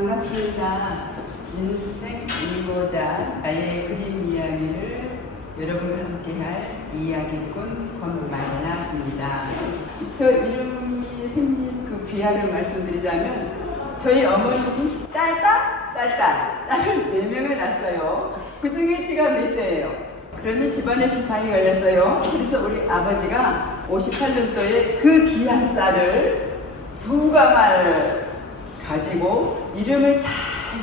반갑습니다. 인생 이모작 나의 그림 이야기를 여러분과 함께할 이야기꾼 권만나입니다. 저 이름이 생긴 그 비하를 말씀드리자면 저희 어머님이 딸을 4명을 낳았어요. 그 중에 제가 넷째예요. 그러니 집안에 비상이 걸렸어요. 그래서 우리 아버지가 58년도에 그 귀한 쌀을 2가마를 가지고 이름을 잘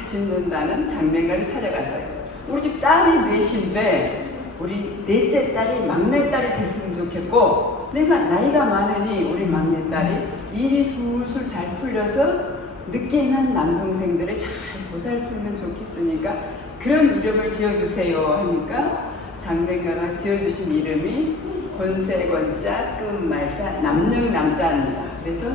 짓는다는 장명가를 찾아갔어요. 우리 집 딸이 넷인데 우리 넷째 딸이 막내딸이 됐으면 좋겠고, 내가 나이가 많으니 우리 막내딸이 일이 술술 잘 풀려서 늦게 난 남동생들을 잘 보살피면 좋겠으니까 그런 이름을 지어주세요 하니까 장명가가 지어주신 이름이 권세권자 끝말자 남능남자입니다. 그래서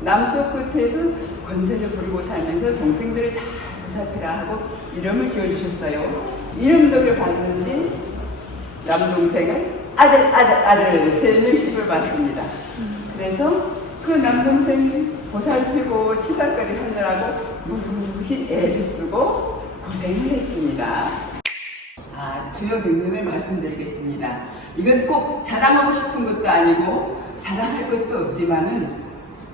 남쪽 끝에서 권세를 부리고 살면서 동생들을 잘 보살피라 하고 이름을 지어주셨어요. 이름도를 받은 지 남동생은 아들 3명씩을 받습니다. 그래서 그 남동생 보살피고 치사거리 하느라고 무릇이 애를 쓰고 고생을 했습니다. 주요 명령을 말씀드리겠습니다. 이건 꼭 자랑하고 싶은 것도 아니고 자랑할 것도 없지만은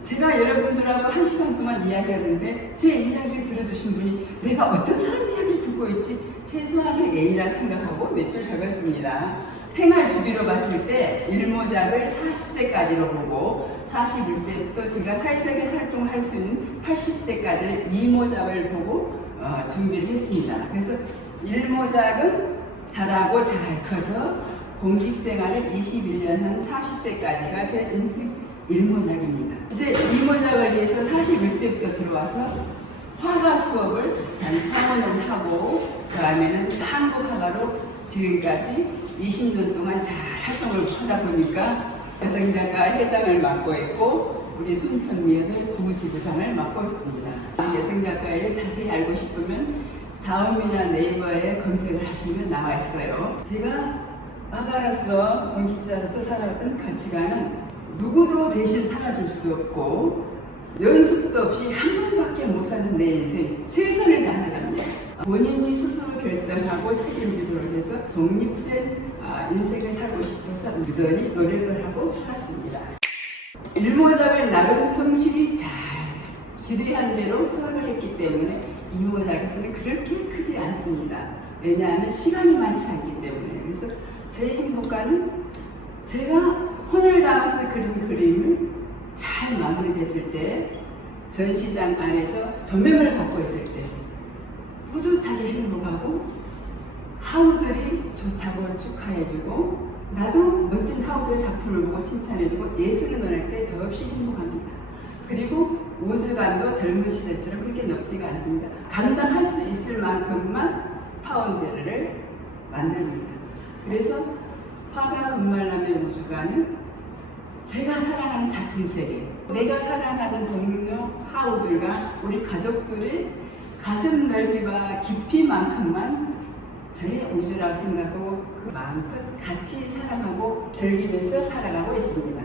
제가 여러분들하고 1시간 동안 이야기하는데 제 이야기를 들어주신 분이 내가 어떤 사람 이야기를 듣고 있지? 최소한의 A라 생각하고 몇 줄 적었습니다. 생활 주기로 봤을 때 일모작을 40세까지로 보고 41세부터 제가 사회적인 활동을 할 수 있는 80세까지를 이모작을 보고 준비를 했습니다. 그래서 일모작은 잘하고 잘 커서 공직생활을 21년 한 40세까지가 제 인생 일모작입니다. 이제 이모작을 위해서 41세부터 들어와서 화가 수업을 한 4~5년 하고 그 다음에는 한국 화가로 지금까지 20년 동안 잘 활동을 하다 보니까 여성작가 회장을 맡고 있고 우리 순천미협의 부지부장을 맡고 있습니다. 우리 여성작가에 자세히 알고 싶으면 다음이나 네이버에 검색을 하시면 나와 있어요. 제가 화가로서 공직자로서 살아왔던 가치관은 누구도 대신 살아줄 수 없고 연습도 없이 한 번밖에 못 사는 내 인생 최선을 다하답니다. 본인이 스스로 결정하고 책임지도록 해서 독립된 인생을 살고 싶어서 무던히 노력을 하고 살았습니다. 일모작을 나름 성실히 잘 기대한 대로 수업을 했기 때문에 이모작에서는 그렇게 크지 않습니다. 왜냐하면 시간이 많지 않기 때문에. 그래서 제 행복감은 제가 혼을 담아서 그린 그림을 잘 마무리됐을 때 전시장 안에서 조명을 받고 있을 때 뿌듯하게 행복하고 하우들이 좋다고 축하해주고 나도 멋진 하우들 작품을 보고 칭찬해주고 예술을 논할 때 더없이 행복합니다. 그리고 우주관도 젊은 시절처럼 그렇게 높지가 않습니다. 감당할 수 있을 만큼만 파운드를 만듭니다. 그래서 화가 금말라면 우주관은 제가 사랑하는 작품 세계, 내가 사랑하는 동료 하우들과 우리 가족들의 가슴 넓이와 깊이만큼만 저의 우주라고 생각하고 그 마음껏 같이 사랑하고 즐기면서 살아가고 있습니다.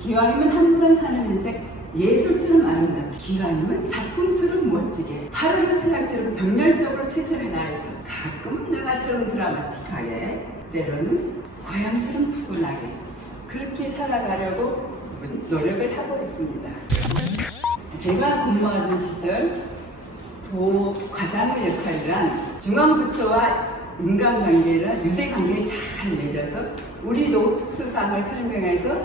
기왕이면 한 번 사는 인생 예술처럼 아름답게, 기왕이면 작품처럼 멋지게, 파르르트락처럼 정열적으로 최선을 다해서 가끔은 영화처럼 드라마틱하게, 때로는 고향처럼 푸근하게 그렇게 살아가려고 노력을 하고 있습니다. 제가 근무하던 시절 도 과장의 역할이란 중앙부처와 인간관계를 유대관계를 잘 맺어서 우리 도 특수상을 설명해서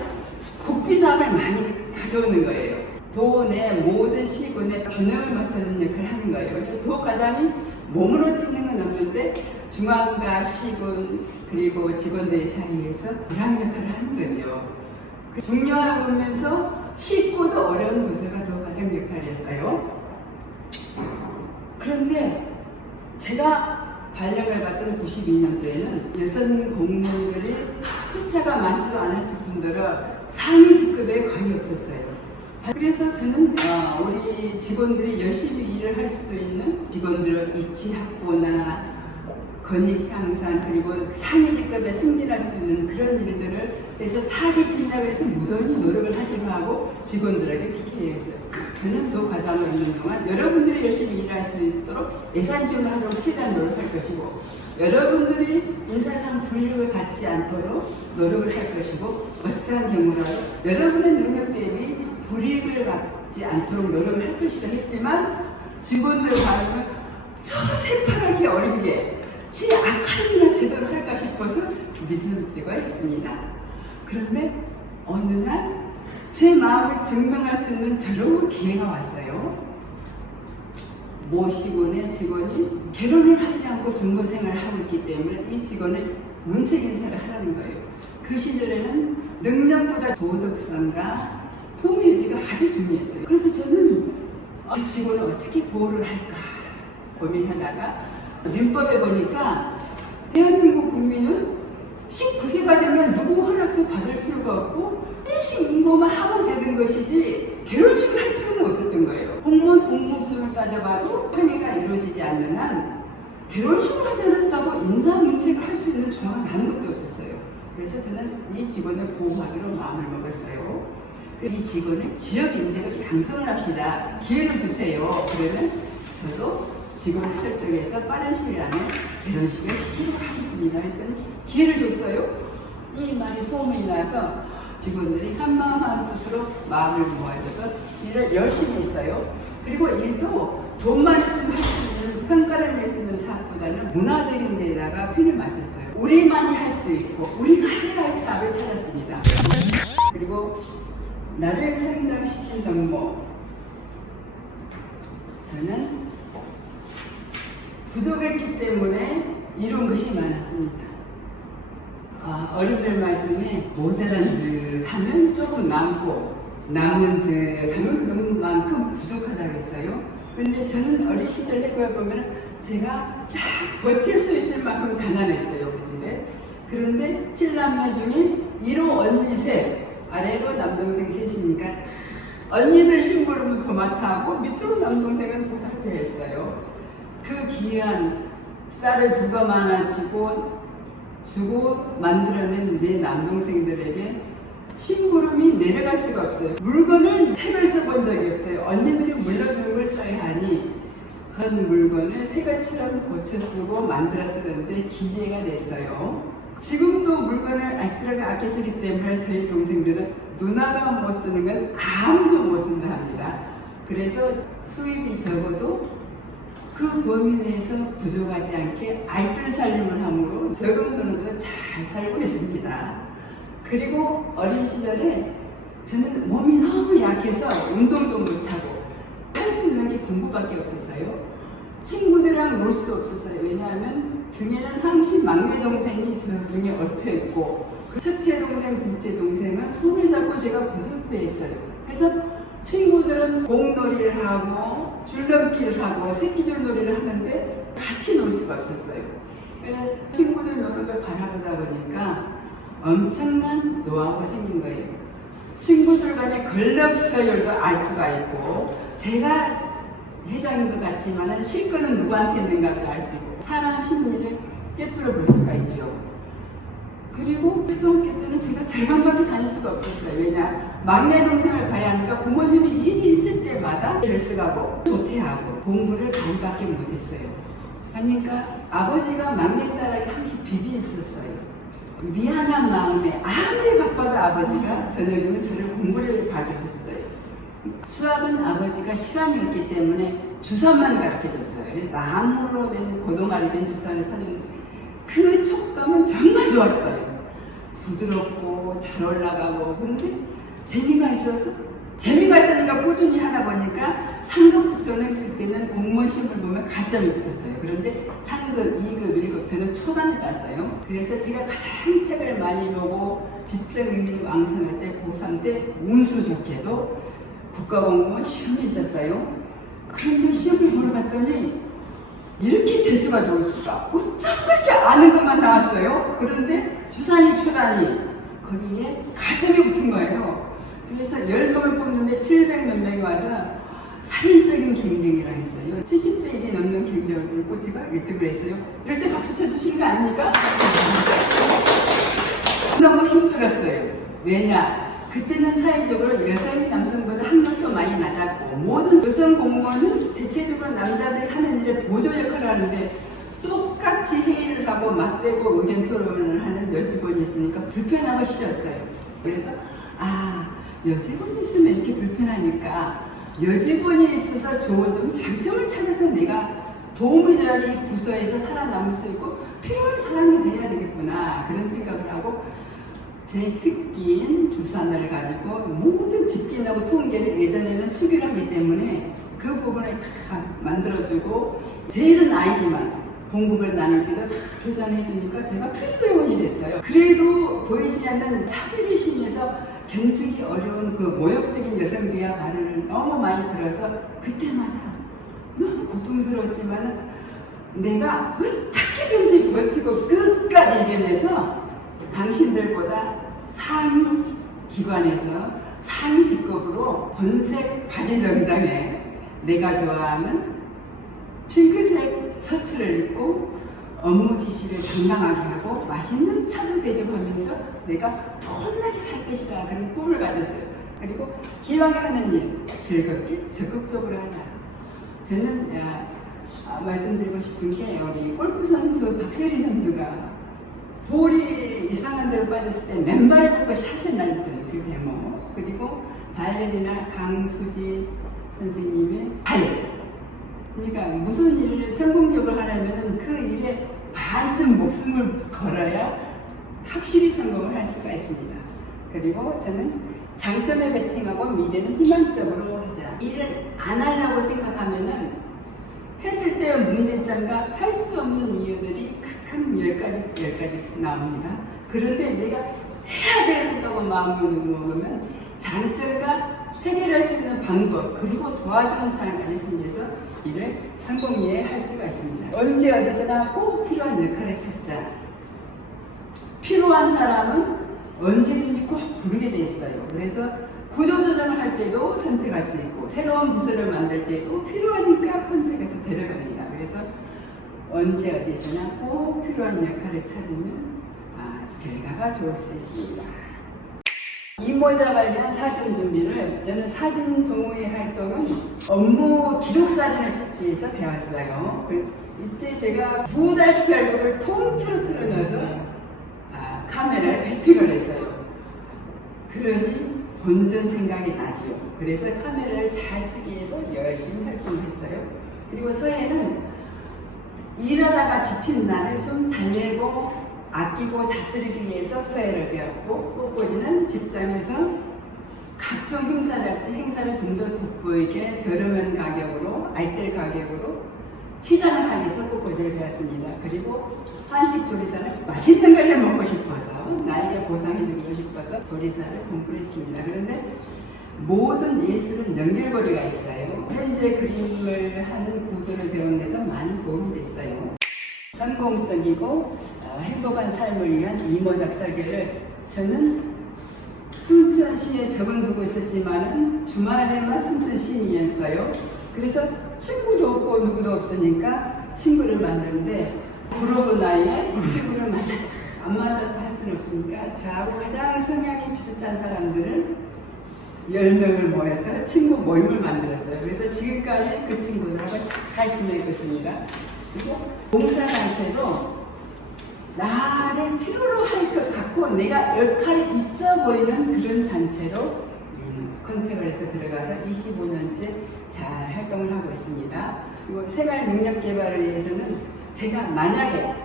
국비상을 많이 가져오는 거예요. 도 내 모든 시군의 균형을 맞추는 역할을 하는 거예요. 도 과장이 몸으로 뛰는 건 없는데 중앙과 시군 그리고 직원들 사이에서 불황 역할을 하는 거죠. 중요하면서 쉽고도 어려운 부서가 도 과장 역할이었어요. 그런데 제가 발령을 받던 92년도에는 여성 공무원들이 숫자가 많지도 않았을 뿐더러 상위 직급에 거의 없었어요. 그래서 저는 우리 직원들이 열심히 일을 할 수 있는 직원들을 이치학고나 권익 향상 그리고 상위 직급에 승진할 수 있는 그런 일들을 해서 사기 진작을 해서 무던히 노력을 하기로 하고 직원들에게 그렇게 얘기했어요. 저는 더 과장을 있는 동안 여러분들이 열심히 일할 수 있도록 예산 지원을 하도록 최대한 노력할 것이고 여러분들이 인사상 불이익을 받지 않도록 노력을 할 것이고 어떠한 경우라도 여러분의 능력 대비 불이익을 받지 않도록 노력을 할 것이라 했지만 직원들의 반응은 저 새파랗게 어린 게 지 아카데미나 제대로 할까 싶어서 미소를 찍어했습니다. 그런데 어느 날 제 마음을 증명할 수 있는 저런 기회가 왔어요. 모 시군의 직원이 결혼을 하지 않고 동거생활을 하고 있기 때문에 이 직원을 문책 인사를 하라는 거예요. 그 시절에는 능력보다 도덕성과 품위유지가 아주 중요했어요. 그래서 저는 이 직원을 어떻게 보호를 할까 고민하다가 민법에 보니까 대한민국 국민은 19세가 되면 누구 허락도 받을 필요가 없고 일식 응모만 하면 되는 것이지 결혼식을 할 필요는 없었던 거예요. 공무원 공무수를 따져봐도 항해가 이루어지지 않는 한 결혼식을 하지 않았다고 인사문책을 할 수 있는 조항은 아무것도 없었어요. 그래서 저는 이 직원을 보호하기로 마음을 먹었어요. 이 직원을 지역 인재로 양성을 합시다. 기회를 주세요. 그러면 저도 직원을 설득해서 빠른 시일 안에 결혼식을 시키도록 하겠습니다. 했더니 기회를 줬어요. 이 말이 소문이 나서 직원들이 한마음 한뜻으로 마음을 모아줘서 일을 열심히 했어요. 그리고 일도 돈만 있으면 할 수 있는 성과를 낼 수 있는 사업보다는 문화적인 데다가 핀을 맞췄어요. 우리만이 할 수 있고 우리가 해야 할 사업을 찾았습니다. 그리고 나를 성장시킨 덕목, 저는 부족했기 때문에 이룬 것이 많았습니다. 어른들 말씀에 모자란 듯 하면 조금 남고 남는 듯 하면 그만큼 부족하다고 했어요. 근데 저는 어린 시절 해보면 제가 버틸 수 있을 만큼 가난했어요. 그 집에. 그런데 7남매 중에 1호 언니 셋, 아래로 남동생 셋이니까 언니들 심부름은 도맡아하고 밑으로 남동생은 보살펴했어요. 그 귀한 쌀을 두가 많아 주고 만들어낸 내 남동생들에게 심부름이 내려갈 수가 없어요. 물건을 택을 써본 적이 없어요. 언니들이 물려주는 걸 써야 하니 한 물건을 새 것처럼 고쳐 쓰고 만들어 쓰는데 기계가 됐어요. 지금도 물건을 알뜰하게 아껴 쓰기 때문에 저희 동생들은 누나가 못 쓰는 건 아무도 못 쓴다 합니다. 그래서 수입이 적어도 그 범위 내에서 부족하지 않게 알뜰 살림을 함으로 적은 돈으로 잘 살고 있습니다. 그리고 어린 시절에 저는 몸이 너무 약해서 운동도 못하고 할 수 있는 게 공부밖에 없었어요. 친구들이랑 놀 수도 없었어요. 왜냐하면 등에는 항상 막내 동생이 저 등에 엎여있고 첫째 동생, 둘째 동생은 손을 잡고 제가 보살펴 있어요. 그래서 친구들은 공놀이를 하고 줄넘기를 하고 새끼줄 놀이를 하는데 같이 놀 수가 없었어요. 그래서 친구들 노는 걸 바라보다 보니까 엄청난 노하우가 생긴 거예요. 친구들 간의 권력 서열도 알 수가 있고 제가 회장인 것 같지만 실권은 누구한테 있는가도 알 수 있고 사람 심리를 꿰뚫어 볼 수가 있죠. 그리고 초등학교 때는 제가 절반밖에 다닐 수가 없었어요. 왜냐? 막내 동생을 봐야 하니까 부모님이 일이 있을 때마다 결석하고 조퇴하고 공부를 반밖에 못했어요. 그러니까 아버지가 막내딸에게 항상 빚이 있었어요. 미안한 마음에 아무리 바빠도 아버지가 저녁에는 저를 공부를 봐주셨어요. 수학은 아버지가 시간이었기 때문에 주선만 가르쳐줬어요. 나무로 된 고동아리 된 주선을 사는 그 촉감은 정말 좋았어요. 부드럽고 잘 올라가고 그런데 재미가 있으니까 꾸준히 하다 보니까 상급부터는 그때는 공무원 시험을 보면 가점이 붙었어요. 그런데 상급, 2급, 1급 저는 초단을 땄어요. 그래서 제가 가장 책을 많이 보고 지적능력이 왕성할 때 고3 때 운수 좋게도 국가공무원 시험이 있었어요. 그런데 시험을 보러 갔더니 이렇게 재수가 좋을 수가 어쩜 그렇게 아는 것만 나왔어요. 그런데 주산이 초단이 거기에 가점이 붙은 거예요. 그래서 10명을 뽑는데 700몇 명이 와서 살인적인 세계적인 경쟁이라 했어요. 70대 1이 넘는 경쟁을 뚫고 제가 1등을 했어요. 이럴 때 박수 쳐주시는 거 아닙니까? 너무 힘들었어요. 왜냐? 그때는 사회적으로 여성이 남성보다 학력도 많이 낮았고 모든 여성 공무원은 대체적으로 남자들 하는 일에 보조 역할을 하는데 똑같이 회의를 하고 맞대고 의견 토론을 하는 여직원이 있으니까 불편하고 싫었어요. 그래서 여직원이 있으면 이렇게 불편하니까 여직원이 있어서 좋은 좀 장점을 찾아서 내가 도움을 줘야 이 부서에서 살아남을 수 있고 필요한 사람이 돼야 되겠구나 그런 생각을 하고 제 특기인 주산을 가지고 모든 집계하고 통계를 예전에는 수기를 하기 때문에 그 부분을 다 만들어주고 제 일은 아니지만 공급을 나눌 때도 다 계산해 주니까 제가 필수 요원이 됐어요. 그래도 보이지 않는 차별이 심해서 견디기 어려운 그 모욕적인 여성비하 발언을 너무 많이 들어서 그때마다 너무 고통스러웠지만 내가 어떻게든지 버티고 끝까지 이겨내서 당신들보다 상위 기관에서 상위 직급으로 본색 바지 정장에 내가 좋아하는 핑크색 셔츠를 입고 업무 지시를 당당하게 하고 맛있는 차를 대접하면서 내가 폼나게 살 것이다 그런 꿈을 가졌어요. 그리고 기왕에 하는 일 즐겁게 적극적으로 하자. 저는 말씀드리고 싶은 게 우리 골프 선수 박세리 선수가 볼이 이상한 데로 빠졌을 때 맨발을 걷고 샷을 날렸던 그 대목, 그리고 발레리나 강수지 선생님의 발. 그러니까 무슨 일을 성공적으로 하려면 그 일에 반쯤 목숨을 걸어야 확실히 성공을 할 수가 있습니다. 그리고 저는 장점에 베팅하고 미래는 희망적으로 하자. 일을 안 하려고 생각하면은 했을 때 문제점과 할 수 없는 이유들이 한 10가지 나옵니다. 그런데 내가 해야 된다고 마음을 먹으면 장점과 해결할 수 있는 방법 그리고 도와주는 사람까지 생겨서 일을 성공리에 할 수가 있습니다. 언제 어디서나 꼭 필요한 역할을 찾자. 필요한 사람은 언제든지 꼭 부르게 돼 있어요. 그래서 구조조정을 할 때도 선택할 수 있고 새로운 부서를 만들 때도 필요하니까 선택해서 데려갑니다. 그래서 언제 어디서나 꼭 필요한 역할을 찾으면 결과가 좋을 수 있습니다. 이모자 관련 사진 준비를 저는 사진 동호회 활동은 업무 기록 사진을 찍기 위해서 배웠어요. 이때 제가 2달치 얼굴을 통째로 틀어넣어서 카메라를 배팅을 했어요. 그러니 본전 생각이 나죠. 그래서 카메라를 잘 쓰기 위해서 열심히 활동했어요. 그리고 서해는 일하다가 지친 나를 좀 달래고 아끼고 다스리기 위해서 서해를 배웠고, 꽃꽂이는 직장에서 각종 행사를 할 때 행사를 좀 더 돋보이게 저렴한 가격으로 알뜰 가격으로 시장을 하기 위해서 꽃꽂이를 배웠습니다. 그리고 한식 조리사를 맛있는 걸 해 먹고 싶어서 나에게 보상해주고 싶어서 조리사를 공부를 했습니다. 그런데 모든 예술은 연결고리가 있어요. 현재 그림을 하는 구도를 배운 데도 많은 도움이 됐어요. 성공적이고 행복한 삶을 위한 이모작 설계를 저는 순천시에 적어두고 있었지만은 주말에만 순천시민이었어요. 그래서 친구도 없고 누구도 없으니까 친구를 만드는데 부러운 나이에 이 친구를 안 만나도 할 수는 없으니까 저하고 가장 성향이 비슷한 사람들을 10명을 모여서 친구 모임을 만들었어요. 그래서 지금까지 그 친구들하고 잘 지내고 있습니다. 그리고 봉사단체도 나를 필요로 할 것 같고 내가 역할이 있어 보이는 그런 단체로 컨택을 해서 들어가서 25년째 잘 활동을 하고 있습니다. 그리고 생활 능력 개발을 위해서는 제가 만약에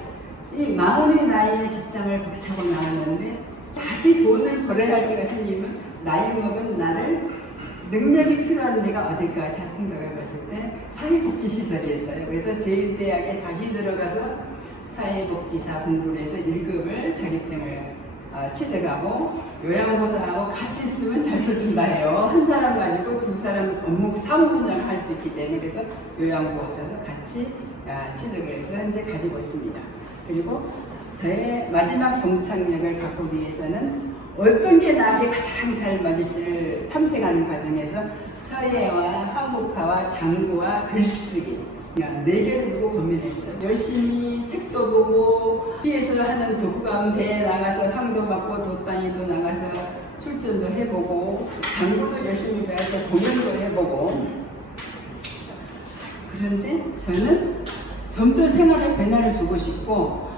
이 40의 나이에 직장을 박차고 나왔는데 다시 돈을 벌어야 할 때가 생기면 나이 먹은 나를 능력이 필요한 데가 어딜까 잘 생각해 봤을 때 사회복지시설이었어요. 그래서 제1대학에 다시 들어가서 사회복지사 공부를 해서 1급을 자격증을 취득하고 요양보호사하고 같이 쓰면 잘 써준다 해요. 한 사람 가지고 두 사람 업무 사무 분장을 할 수 있기 때문에 그래서 요양보호사도 같이 취득을 해서 현재 가지고 있습니다. 그리고 저의 마지막 종착역을 바꾸기 위해서는 어떤 게 나에게 가장 잘 맞을지를 탐색하는 과정에서 서예와 한국화와 장구와 글쓰기 4개를 두고 고민했어요. 열심히 책도 보고 시에서 하는 독후감 대회에 나가서 상도 받고 돛단위도 나가서 출전도 해보고 장구도 열심히 배워서 공연도 해보고. 그런데 저는 좀 더 생활에 변화를 주고 싶고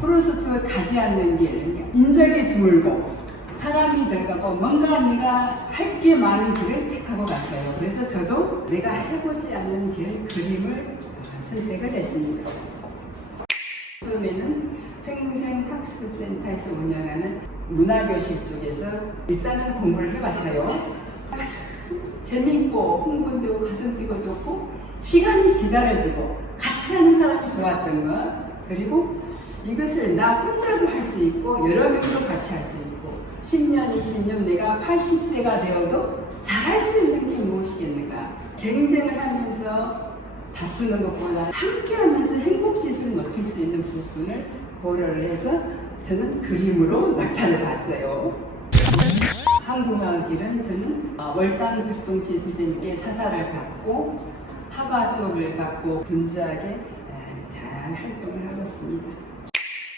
프로스트가 가지 않는 길, 인적이 드물고 사람이 들어가고 뭔가 내가 할 게 많은 길을 택하고 갔어요. 그래서 저도 내가 해보지 않는 길, 그림을 선택을 했습니다. 처음에는 평생학습센터에서 운영하는 문화교실 쪽에서 일단은 공부를 해봤어요. 재밌고 흥분되고 가슴 뛰고 좋고 시간이 기다려지고 같이 하는 사람이 좋았던 것, 그리고 이것을 나 혼자도 할 수 있고 여러 명도 같이 할 수 있고 10년, 20년 내가 80세가 되어도 잘할 수 있는 게 무엇이겠는가. 경쟁을 하면서 다투는 것보다 함께 하면서 행복지수를 높일 수 있는 부분을 고려를 해서 저는 그림으로 낙찰을 받았어요. 한국화 길은 저는 월당 백동치 선생님께 사사를 받고 학화 수업을 받고 분주하게 잘 활동을 하고 있습니다.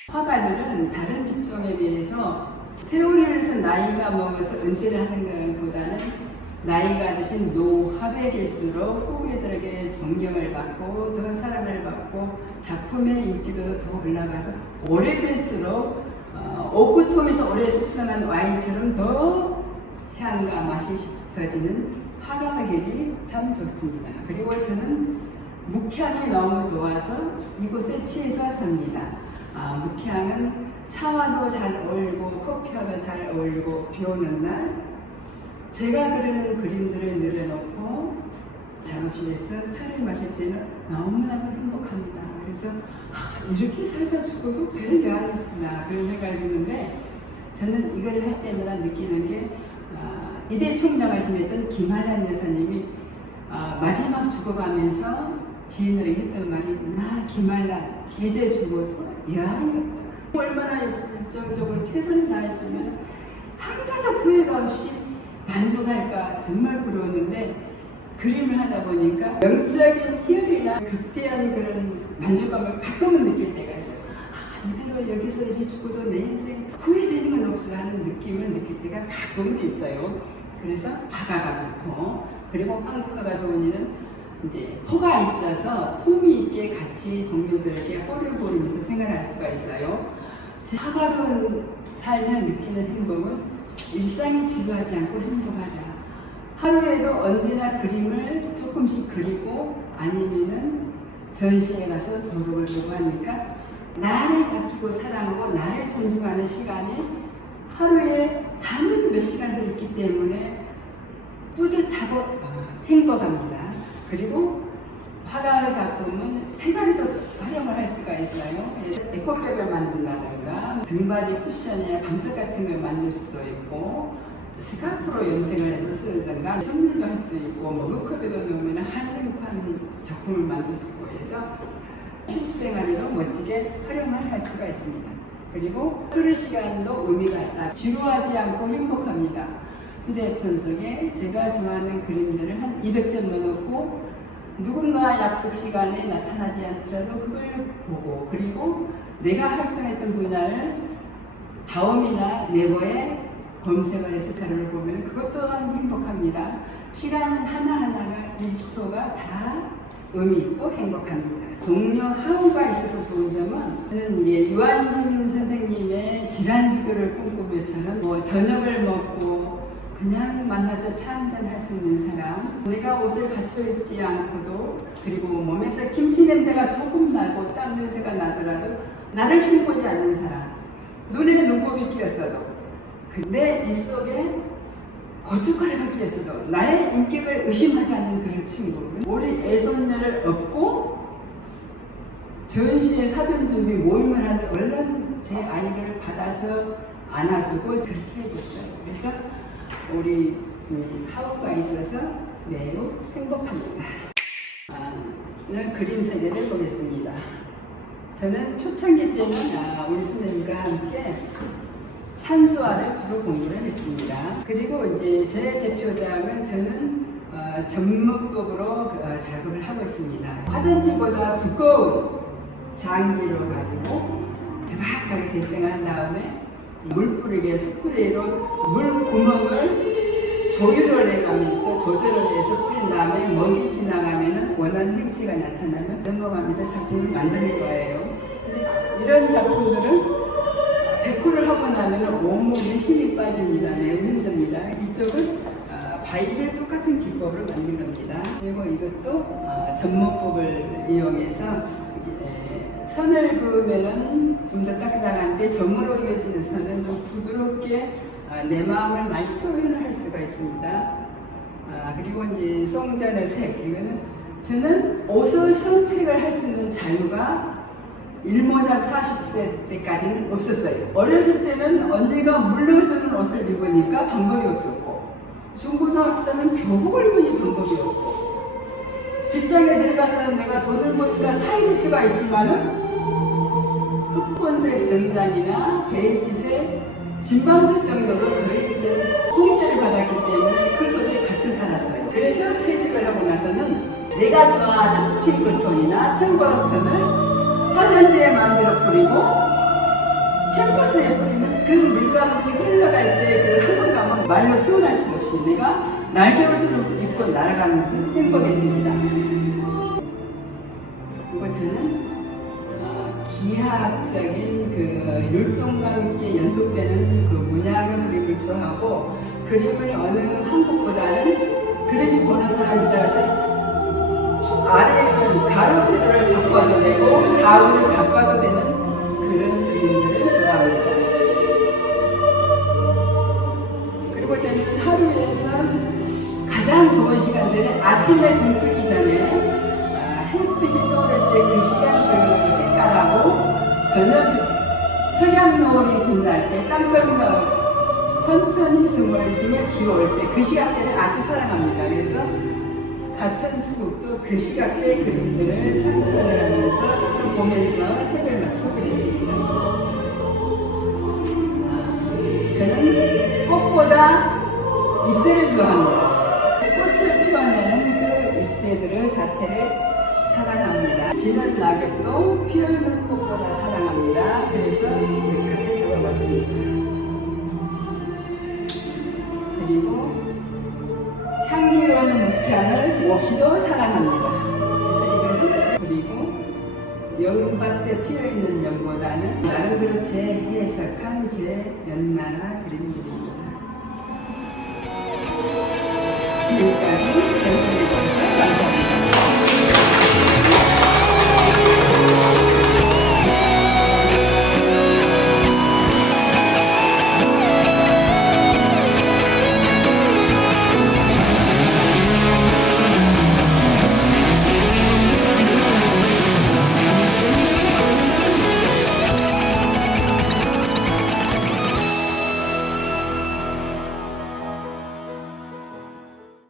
화가들은 다른 직종에 비해서 세월을 해서 나이가 먹어서 은퇴를 하는 것보다는 나이가 드신 노화백일수록 후배들에게 존경을 받고 더 사랑을 받고 작품의 인기도 더 올라가서 오래될수록 옥구통에서 오래 숙성한 와인처럼 더 향과 맛이 짙어지는 화가길이 참 좋습니다. 그리고 저는 묵향이 너무 좋아서 이곳에 취해서 삽니다. 묵향은 차와도 잘 어울리고 커피와도 잘 어울리고 비 오는 날 제가 그리는 그림들을 늘어놓고 작업실에서 차를 마실 때는 너무나도 행복합니다. 그래서 이렇게 살다 죽어도 별게 아니구나 그런 생각이 드는데 저는 이걸 할 때마다 느끼는 게 이대 총장을 지냈던 김한란 여사님이 마지막 죽어가면서 지인에게 했던 말이 나 김한란 이제 죽어서 여한이었다. 얼마나 열정적으로 최선을 다했으면 한 가지 후회가 없이 만족할까 정말 부러웠는데 그림을 하다 보니까 영적인 희열이나 극대한 그런 만족감을 가끔은 느낄 때가 있어요. 이대로 여기서 이리 죽어도 내 인생 후회되는 건 없어 하는 느낌을 느낄 때가 가끔은 있어요. 그래서 화가가 좋고 그리고 한국화가 좋은 일은 이제 호가 있어서 품위 있게 같이 동료들에게 허를 보이면서 생활할 수가 있어요. 제 화가로 살면 느끼는 행복은 일상이 지루하지 않고 행복하다. 하루에도 언제나 그림을 조금씩 그리고 아니면은 전시회 가서 도록을 보고 하니까 나를 아끼고 사랑하고 나를 존중하는 시간이 하루에 단연 몇 시간도 있기 때문에 뿌듯하고 행복합니다. 그리고 화가의 작품은 생활에도 활용을 할 수가 있어요. 에코백을 만든다든가 등받이 쿠션이나 방석 같은 걸 만들 수도 있고 스카프로 염색을 해서 쓰든가 선물도 할 수 있고 머그컵에도 넣으면 한정판 작품을 만들 수 있고 해서 실생활에도 멋지게 활용을 할 수가 있습니다. 그리고 쓰는 시간도 의미가 있다. 지루하지 않고 행복합니다. 휴대폰 속에 제가 좋아하는 그림들을 한 200점 넣어놓고 누군가 약속 시간에 나타나지 않더라도 그걸 보고 그리고 내가 활동했던 분야를 다음이나 네이버에 검색을 해서 자료를 보면 그것 또한 행복합니다. 시간 하나하나가 1초가 다 의미 있고 행복합니다. 동료 하우가 있어서 좋은 점은 저는 이게 유한진 선생님의 질환지교를 꿈꾸며처럼 저녁을 먹고 그냥 만나서 차 한잔 할 수 있는 사람, 내가 옷을 갖춰 입지 않고도 그리고 몸에서 김치 냄새가 조금 나고 땀 냄새가 나더라도 나를 흉보지 않는 사람, 눈에 눈곱이 끼었어도 근데 이 속에 고춧가루가 끼었어도 나의 인격을 의심하지 않는 그런 친구, 우리 애손녀를 업고 전시회 사전 준비 모임을 하는데 얼른 제 아이를 받아서 안아주고 그렇게 해줬어요. 그래서 우리 하우가 있어서 매우 행복합니다. 오늘 그림 세계를 보겠습니다. 저는 초창기 때는 우리 선생님과 함께 산수화를 주로 공부를 했습니다. 그리고 이제 제 대표작은 저는 전문법으로 작업을 하고 있습니다. 화산지보다 두꺼운 장기로 가지고 정확하게 대생을 한 다음에 물뿌리게 스프레이로 물 구멍을 조율을 해가면서 조절을 해서 뿌린 다음에 먹이 지나가면 원하는 행체가 나타나면 넘어가면서 작품을 만드는 거예요. 근데 이런 작품들은 100호를 하고 나면 온몸에 힘이 빠집니다. 매우 힘듭니다. 이쪽은 바위를 똑같은 기법으로 만든 겁니다. 그리고 이것도 접목법을 이용해서 선을 그으면은 좀 더 딱딱한데 점으로 이어지는 선은 좀 부드럽게 내 마음을 많이 표현을 할 수가 있습니다. 그리고 이제 송전의 색, 이거는 저는 옷을 선택을 할 수 있는 자유가 일모작 40세 때까지는 없었어요. 어렸을 때는 언니가 물려주는 옷을 입으니까 방법이 없었고, 중고등학교 때는 교복을 입으니 방법이 없고, 직장에 들어가서는 내가 돈을 버니까 사 입을 수가 있지만은 흑본색 정장이나 베이지색 진방색 정도로 거의 그냥 통제를 받았기 때문에 그 속에 갇혀 살았어요. 그래서 퇴직을 하고 나서는 내가 좋아하는 핑크톤이나 청바로톤을 화산지에 만들어 뿌리고 캠퍼스에 뿌리면 그 물감들이 흘러갈 때 그 한번감은 말로 표현할 수 없이 내가 날개옷을 입고 날아가는 듯 행복했습니다. 그리고 저는 기하학적인 그 율동과 함께 연속되는 그 문양의 그림을 좋아하고, 그림을 어느 한국보다는 그림이 보는 사람에 따라서 아래를 가로 세로를 바꿔도 되고 좌우를 바꿔도 되는 그런 그림들을 좋아합니다. 그리고 저는 하루에서 가장 좋은 시간들은 아침에 눈 뜨기 전에 햇빛이 떠오를 때 그 시간 그 색깔하고 저녁 석양 노을이 빛날 때 땅거리가 천천히 숨을 기어올 때 그 시간대를 아주 사랑합니다. 그래서 같은 수국도 그 시각대 그림들을 상상을 하면서 보면서 색을 맞춰 그렸습니다. 저는 꽃보다 잎새를 좋아합니다. 꽃을 피워내는 그 잎새들의 자태를 사랑합니다. 지는 낙엽도 피어있는 꽃보다 사랑합니다. 그래서 이렇게 적어봤습니다. 그리고 향기로운 묵향을 몹시도 사랑합니다. 그래서 이것은, 그리고 연밭에 피어있는 연보다는 나름대로 재해석한 제 연나라 그림들입니다.